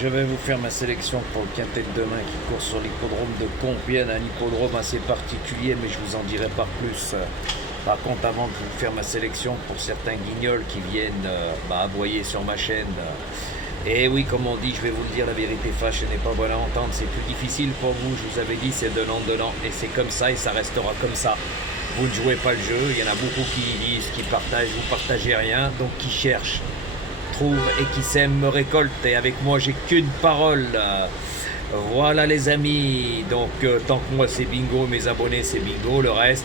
Je vais vous faire ma sélection pour le quintet de demain qui court sur l'hippodrome de Compiègne, un hippodrome assez particulier, mais je vous en dirai pas plus. Par contre, avant de vous faire ma sélection pour certains guignols qui viennent aboyer sur ma chaîne, et oui, comme on dit, je vais vous le dire, la vérité fâche n'est pas bonne à entendre, c'est plus difficile pour vous, je vous avais dit, c'est donnant, et c'est comme ça, et ça restera comme ça. Vous ne jouez pas le jeu, il y en a beaucoup qui disent, qui partagent, vous partagez rien, donc qui cherchent, trouvent et qui sème me récolte, et avec moi j'ai qu'une parole. Voilà les amis, donc tant que moi c'est bingo, mes abonnés c'est bingo, le reste,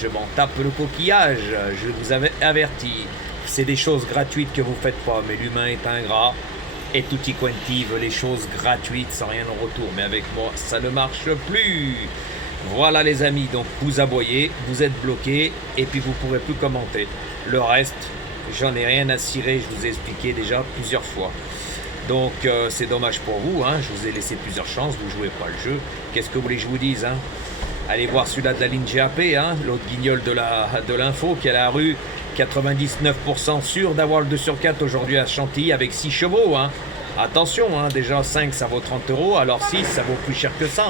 je m'en tape le coquillage, je vous avais averti. C'est des choses gratuites que vous faites pas, mais l'humain est ingrat, et tutti quanti veut les choses gratuites sans rien en retour, mais avec moi ça ne marche plus. Voilà les amis, donc vous aboyez, vous êtes bloqués, et puis vous ne pourrez plus commenter. Le reste, j'en ai rien à cirer, je vous ai expliqué déjà plusieurs fois. Donc c'est dommage pour vous, je vous ai laissé plusieurs chances, vous ne jouez pas le jeu. Qu'est-ce que vous voulez que je vous dise Allez voir celui-là de la ligne GAP, l'autre guignol de l'info qui est à la rue, 99% sûr d'avoir le 2 sur 4 aujourd'hui à Chantilly avec 6 chevaux. Attention, déjà 5 ça vaut 30 €, alors 6 ça vaut plus cher que ça.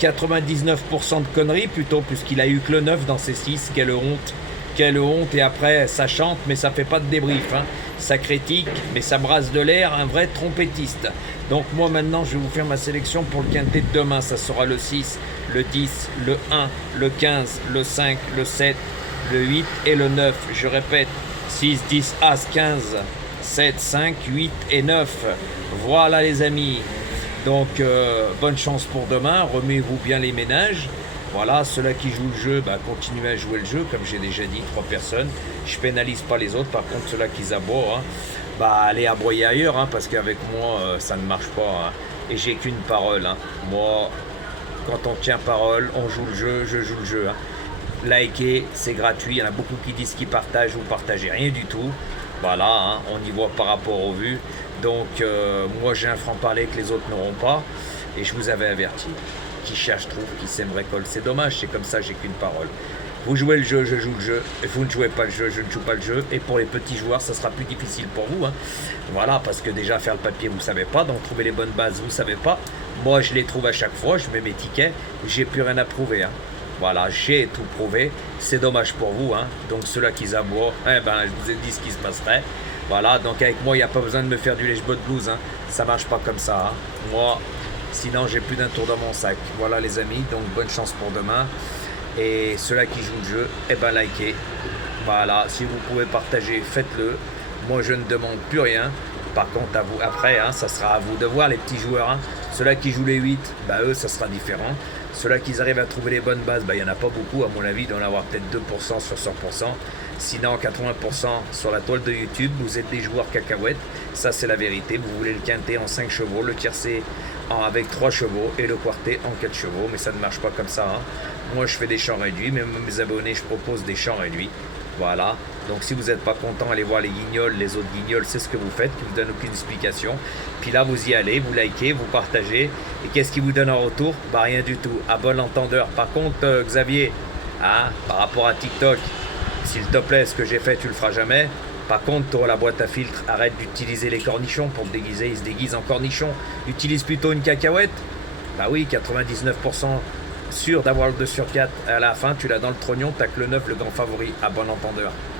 99% de conneries plutôt, puisqu'il a eu que le 9 dans ses 6, quelle honte. Quelle honte, et après ça chante mais ça fait pas de débrief, ça critique mais ça brasse de l'air, un vrai trompettiste. Donc moi maintenant je vais vous faire ma sélection pour le quintet de demain, ça sera le 6, le 10, le 1, le 15, le 5, le 7, le 8 et le 9. Je répète, 6, 10, As, 15, 7, 5, 8 et 9. Voilà les amis. Donc bonne chance pour demain, remuez-vous bien les ménages. Voilà, ceux-là qui jouent le jeu, continuez à jouer le jeu, comme j'ai déjà dit, 3 personnes. Je pénalise pas les autres, par contre ceux-là qui aboient, allez aboyer ailleurs, parce qu'avec moi, ça ne marche pas. Et j'ai qu'une parole. Moi, quand on tient parole, on joue le jeu, je joue le jeu. Likez, c'est gratuit, il y en a beaucoup qui disent qu'ils partagent, vous partagez rien du tout. Voilà, on y voit par rapport aux vues. Donc, moi j'ai un franc-parler que les autres n'auront pas, et je vous avais averti. Qui cherche trouve, qui sème récolte. C'est dommage, c'est comme ça, j'ai qu'une parole. Vous jouez le jeu, je joue le jeu. Et vous ne jouez pas le jeu, je ne joue pas le jeu. Et pour les petits joueurs, ça sera plus difficile pour vous. Voilà, parce que déjà faire le papier, vous ne savez pas. Donc trouver les bonnes bases, vous ne savez pas. Moi, je les trouve à chaque fois. Je mets mes tickets. J'ai plus rien à prouver. Voilà, j'ai tout prouvé. C'est dommage pour vous. Donc ceux-là qui aboient, je vous ai dit ce qui se passerait. Voilà, donc avec moi, il n'y a pas besoin de me faire du lèche-botte blues. Ça marche pas comme ça. Moi, sinon, j'ai plus d'un tour dans mon sac. Voilà les amis, donc bonne chance pour demain. Et ceux-là qui jouent le jeu, likez. Voilà, si vous pouvez partager, faites-le. Moi, je ne demande plus rien. Par contre, à vous, après, ça sera à vous de voir les petits joueurs. Ceux-là qui jouent les 8, eux, ça sera différent. Ceux-là qui arrivent à trouver les bonnes bases, il n'y en a pas beaucoup. À mon avis, il doit en avoir peut-être 2% sur 100%. Sinon, 80% sur la toile de YouTube, vous êtes des joueurs cacahuètes. Ça, c'est la vérité. Vous voulez le quintet en 5 chevaux, le tiercé avec 3 chevaux et le quartet en 4 chevaux. Mais ça ne marche pas comme ça. Moi, je fais des champs réduits. Même mes abonnés, je propose des champs réduits. Voilà. Donc, si vous n'êtes pas content, allez voir les guignols, les autres guignols, c'est ce que vous faites, qui vous donnent aucune explication. Puis là, vous y allez, vous likez, vous partagez. Et qu'est-ce qui vous donne en retour rien du tout. À bon entendeur. Par contre, Xavier, par rapport à TikTok, s'il te plaît, ce que j'ai fait, tu le feras jamais. Par contre, tu auras la boîte à filtre. Arrête d'utiliser les cornichons pour te déguiser. Ils se déguisent en cornichons. Utilise plutôt une cacahuète. Oui, 99% sûr d'avoir le 2 sur 4. À la fin, tu l'as dans le trognon. T'as que le 9, le grand favori. À bon entendeur.